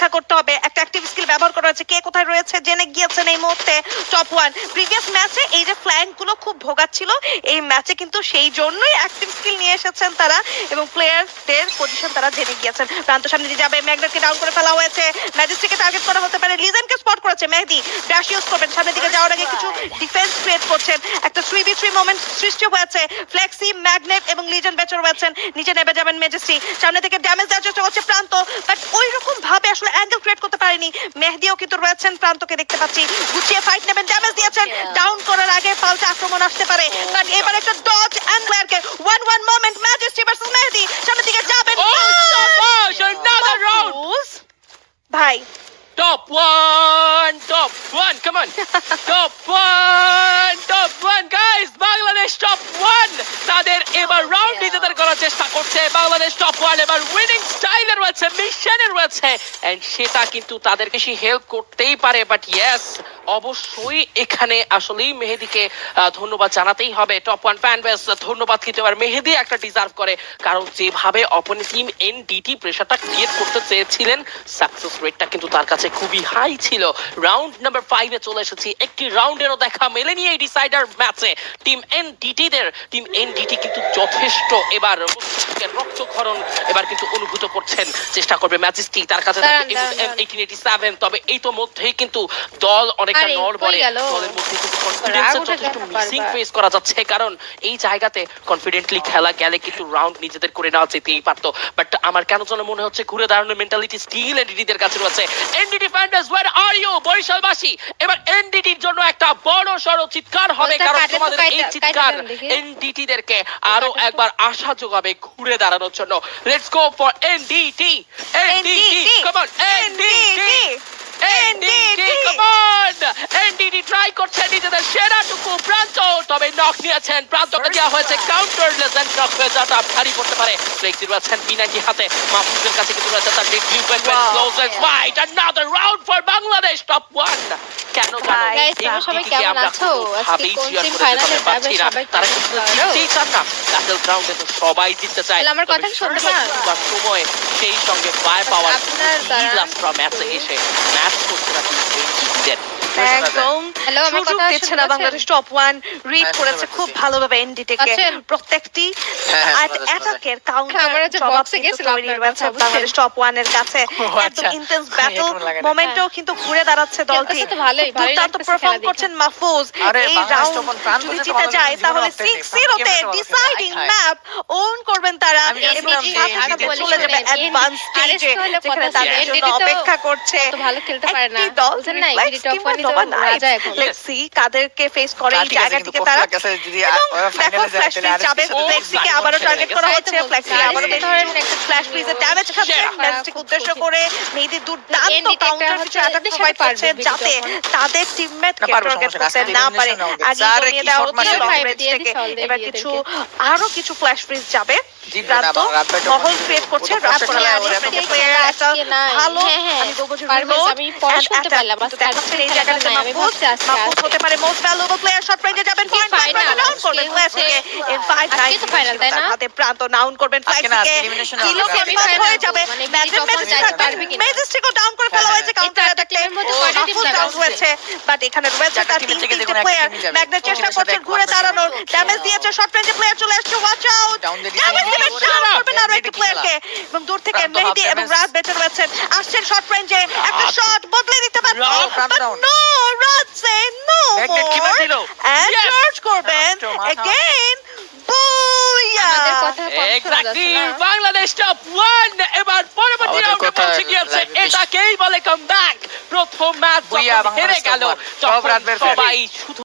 অপেক্ষা করতে হবে। একটা অ্যাক্টিভ স্কিল ব্যবহার করা হয়েছে, কে কোথায় রয়েছে জেনে গিয়েছেন এই মুহূর্তে টপ ওয়ান। প্রিভিয়াস ম্যাচে এই যে ফ্ল্যাঙ্ক গুলো খুব ভোগাচ্ছিল, এই ম্যাচে কিন্তু সেই জন্যই অ্যাক্টিভ স্কিল নিয়ে এসেছেন তারা এবং প্লেয়ারদের পজিশন তারা জেনে গিয়েছেন। প্রান্ত সামনে দিয়ে যাবে, ম্যাগনেটকে ডাউন করে ফেলা হয়েছে, ম্যাজিস্ট্রিককে টার্গেট করা হতে পারে, লিজেনকে স্পট করেছে মেহেদি, ড্যাশ ইউজ করবেন, সামনের দিকে যাওয়ার আগে কিছু ডিফেন্স ক্রিয়েট করছেন, একটা 3v3 মোমেন্ট সৃষ্টি হয়েছে, ফ্লেক্সি, ম্যাগনেট এবং লিজেন বেঁচে রয়েছেন, নিচে নেমে যাবেন ম্যাজিস্ট্রি, সামনে থেকে ড্যামেজ দেওয়ার চেষ্টা করছে প্রান্ত, বাট ওই রকম ভাবে আসলে অ্যাঙ্গেল ক্রিয়েট করতে পারেনি। মেহেদিও কিন্তু রয়েছেন, প্রান্তকে দেখতে পাচ্ছি, গুছিয়ে ফাইট নেবেন, ড্যামেজ দিয়েছেন, ডাউন করার আগে পাল্টা আক্রমণ আসতে পারে, বাট এবার একটা ডজ এন্ড প্লেয়ারকে 1-1 মোমেন্ট, ম্যাজিস্ট্রি ভার্সেস মেহেদি, সামনের দিকে যাবেন, another round. ভাই Top one, come on. top one, guys. Bangladesh top one. তাদের এবার রাউন্ড নিজেদের করার চেষ্টা করছে। বাংলাদেশ টপ ওয়ান এবার উইনিং স্টাইলে রয়েছে, মিশনে রয়েছে, এন্ড সেটা কিন্তু তাদেরকে সে হেল্প করতেই পারে। বাট ইয়েস, অবশ্যই এখানে আসলেই মেহেদিকে ধন্যবাদ জানাতেই হবে। টপ ওয়ান ফ্যান বেস ধন্যবাদ কিন্তু এবার মেহেদি একটা ডিজার্ভ করে, কারণ যেভাবে অপোনেন্ট টিম এনডিটি প্রেসারটা ক্রিয়েট করতে চেয়েছিলেন, সাকসেস রেটটা কিন্তু তার কাছে খুবই হাই ছিল। রাউন্ড নাম্বার 5 এ চলে এসেছি, একটি রাউন্ডেরও দেখা মেলেনি এই ডিসাইডার ম্যাচে। টিম এনডিটি কিন্তু যথেষ্ট এবার রক্তক্ষরণ এবার কিন্তু অনুভূত করছেন, চেষ্টা করবে ম্যাজিস্ট্রি, তার কাছে M1887, তবে এই তো মধ্যেই কিন্তু দল অনেকটা নড়বড়ে, দলের মধ্যে কিন্তু কনফিডেন্সের যথেষ্ট মিসিং ফেস করা যাচ্ছে, কারণ এই জায়গাতে কনফিডেন্টলি খেলা গেলে কিন্তু রাউন্ড নিজেদের করে নেওয়া যেতেই পারতো। বাট আমার কেন যেন মনে হচ্ছে ঘুরে দাঁড়ানোর মেন্টালিটি স্টিল এনডিটিদের কাছে রয়েছে। এনডিটি ফ্যান্টাস, ওয়্যার আর ইউ বরিশালবাসী? এবার এনডিটির জন্য একটা বড় সড়ো চিৎকার হবে, কারণ তোমাদের এই চিৎকার এনডিটিদেরকে আরো একবার আশা যোগাবে ঘুরে দাঁড়ানোর জন্য। Let's go for NDT, come on NDT, come on. NDT try করছে নিজেদের সেরাটুকু, প্রান্ত তবে নক নিয়েছেন, প্রান্তকে দেওয়া হয়েছে কাউন্টার লেজেন্ড, নক হয়ে যাওয়াটা ভারী পড়তে পারে। ফ্লেক্সি রয়েছেন P90 হাতে, মাহফুজের কাছে কিন্তু রয়েছে তার big view weapon, closest fight, another round for Bangladesh top 1। কেন সবাই কেমন আছো? আজকে কোন টিম ফাইনালে যাবে সবাই তারা কিন্তু জিততেই চান না, ব্যাটল গ্রাউন্ডে তো সবাই জিততে চায়। আমার কথা শুনতে পান? সময় সেই সঙ্গে ফায়ার পাওয়ার লাস্ট ম্যাচে এসে ম্যাচ করতে না একদম সুযোগ দিচ্ছে না বাংলাদেশ। টপ ওয়ান রিড করেছে খুব ভালোভাবে এনডিটিকে, প্রত্যেকটি অ্যাটাকের কাউন্টার জবাব কিন্তু তৈরি রয়েছে বাংলাদেশ টপ ওয়ানের কাছে। একদম ইন্টেন্স ব্যাটল মোমেন্টেও কিন্তু ঘুরে দাঁড়াচ্ছে দলটি, দুর্দান্ত পারফর্ম করছেন মাহফুজ। এই রাউন্ড যদি জিতে যায় তাহলে 6-0 তে ডিসাইডিং ম্যাপ ওন করবেন তারা এবং সাথে সাথে চলে যাবে অ্যাডভান্স স্টেজে, যেখানে তাদের জন্য অপেক্ষা করছে একটি দল। Let's see কাদেরকে ফেস করে এই জায়গা থেকে তারা। দেখো ফ্ল্যাশ ফ্রিজ যাবে, ফ্লেক্সিকে আবারও টার্গেট করা হচ্ছে, ফ্লেক্সি আবারও ফ্ল্যাশ ফ্রিজে ড্যামেজ খাচ্ছে, ম্যাজিস্ট্রিক উদ্দেশ্য করে মেহেদি দুর্দান্ত কাউন্টার কিছু অ্যাটাক প্রোভাইড করছে যাতে তাদের টিমমেটকে টার্গেট করতে না পারে। আগে কমিয়ে দেওয়া হচ্ছে লং রেঞ্জ থেকে, এবার আরো কিছু ফ্ল্যাশ ফ্রিজ যাবে, প্রান্ত মহল ক্রিয়েট করছে, রাফ করা প্লেয়ার একটা ভালো আমি বলবো যে আমি পড়া শুনতে পারলাম, দেখাচ্ছেন এই জায়গাটাতে মাহফুজ হতে পারে মোস্ট ভ্যালুয়েবল প্লেয়ার, শর্ট রেঞ্জে যাবেন, পয়েন্ট ডাউন করবেন ফ্ল্যাশকে, এর 5-9 ফাইনাল তাই না? হাতে প্রান্ত ডাউন করবেন ফ্ল্যাশকে, জিলো সেমিফাইনাল হয়ে যাবে, ম্যাজিস্ট্রিকও ডাউন করে ফেলা হয়েছে, কাউন্টার অ্যাটাকে মাহফুজ ডাউন হয়েছে, বাট এখানে রয়েছে তার তিনটে প্লেয়ার, ম্যাগনেট চেষ্টা করছে ঘুরে দাঁড়ানোর, ড্যামেজ দিয়েছে, শর্ট রেঞ্জে প্লেয়ার চলে আসছে, ওয়াচ আউট, ড্যামেজ দিবেন, ডাউন করবেন আরো একটা প্লেয়ারকে, এবং দূর থেকে মেহেদি এবং রাজ বেঁচে রয়েছেন, আসছেন শর্ট রেঞ্জে, একটা শট বদলে দিতে পারতো, but no, Raj says no more and charge করবেন এগেইন, বুয়া। এক্স্যাক্টলি, বাংলাদেশ টপ 1 এবার পরবর্তী রাউন্ডে পৌঁছে গিয়েছে, এটাকেই বলে কামব্যাক। প্রথম ম্যাচ হেরে গেল, সবাই শুধু